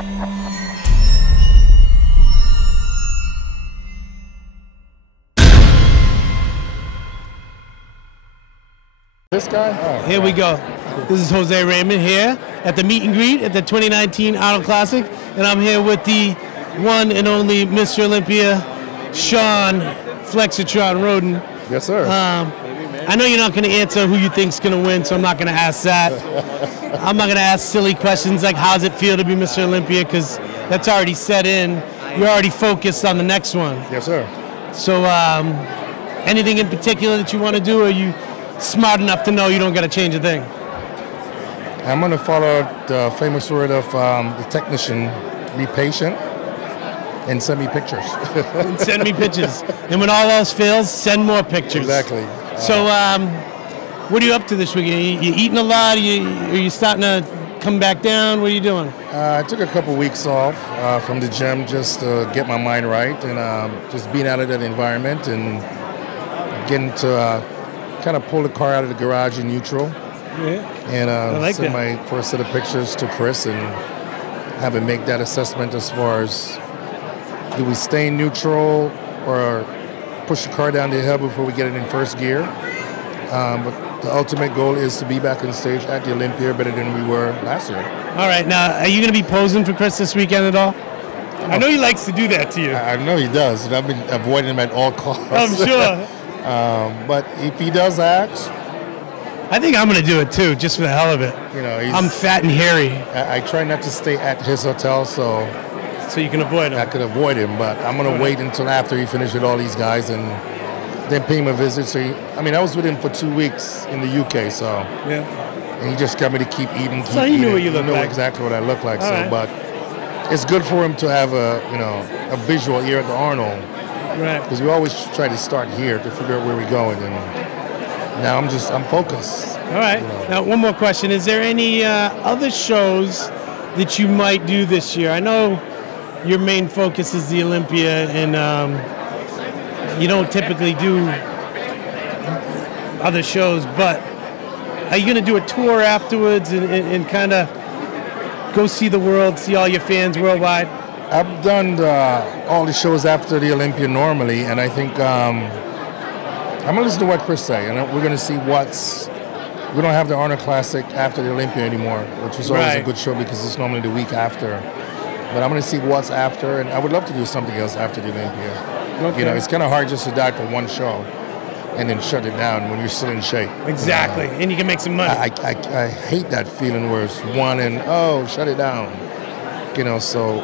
This guy? Oh, here we go. This is Jose Raymond here at the meet and greet at the 2019 Arnold Classic, and I'm here with the one and only Mr. Olympia Shawn Rhoden. Yes, sir. I know you're not going to answer who you think's going to win, so I'm not going to ask that. I'm not going to ask silly questions like how's it feel to be Mr. Olympia, because that's already set in. You're already focused on the next one. Yes, sir. So anything in particular that you want to do, or are you smart enough to know you don't got to change a thing? I'm going to follow the famous word of the technician, be patient and send me pictures. And send me pictures. And when all else fails, send more pictures. Exactly. So what are you up to this weekend? You eating a lot? Are you starting to come back down? What are you doing? I took a couple weeks off from the gym just to get my mind right and just being out of that environment and getting to kind of pull the car out of the garage in neutral. Yeah. And like send my first set of pictures to Chris and have him make that assessment as far as do we stay in neutral or push the car down the hill before we get it in first gear. But the ultimate goal is to be back on stage at the Olympia better than we were last year. All right. Now, are you going to be posing for Chris this weekend at all? I know he likes to do that to you. I know he does, and I've been avoiding him at all costs. I'm sure. But if he does ask, I think I'm going to do it too, just for the hell of it. You know, I'm fat and hairy. I try not to stay at his hotel, so you can avoid him. I could avoid him, but I'm going to wait until after he finishes with all these guys and then pay him a visit. So I was with him for 2 weeks in the UK, so yeah. And he just got me to keep eating. So he knew what you looked like. He knew exactly what I look like. All right. But it's good for him to have a visual here at the Arnold. Right. Because we always try to start here to figure out where we're going, and now I'm focused. All right. Now, one more question. Is there any other shows that you might do this year? I know your main focus is the Olympia, and you don't typically do other shows, but are you going to do a tour afterwards and kind of go see the world, see all your fans worldwide? I've done all the shows after the Olympia normally, and I think I'm going to listen to what Chris say, and we're going to see we don't have the Arnold Classic after the Olympia anymore, which is always a good show because it's normally the week after. But I'm going to see what's after, and I would love to do something else after the Olympia. Okay. You know, it's kind of hard just to die for one show and then shut it down when you're still in shape. Exactly, and you can make some money. I hate that feeling where it's one and, shut it down. You know, so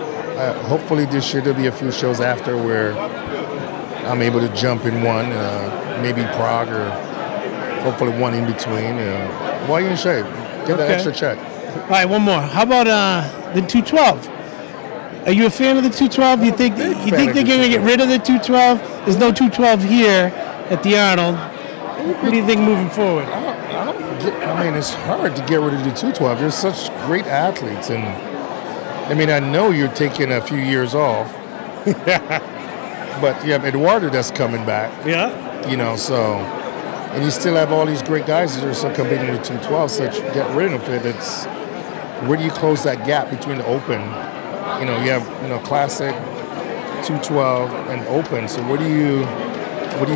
hopefully this year there'll be a few shows after where I'm able to jump in one, maybe Prague or hopefully one in between. While you're in shape, get that extra check. All right, one more. How about the 212? Are you a fan of the 212? You think they're going to get rid of the 212? There's no 212 here at the Arnold. What do you think moving forward? I mean, it's hard to get rid of the 212. There's such great athletes, and I mean, I know you're taking a few years off. But you have Eduardo that's coming back. Yeah. You know, so, and you still have all these great guys that are still competing with 212. So to get rid of it, it's where do you close that gap between the open? You know, you have Classic, 212, and open. So what do you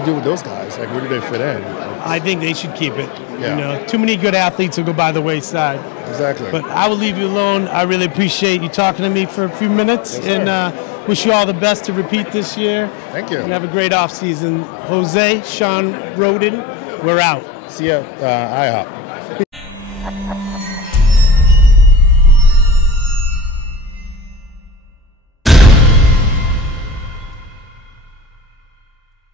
do with those guys? Like, where do they fit in? I think they should keep it. Yeah. You know, too many good athletes will go by the wayside. Exactly. But I will leave you alone. I really appreciate you talking to me for a few minutes, and wish you all the best to repeat this year. Thank you. And have a great off season. Jose Shawn Rhoden, we're out. See ya, IHOP.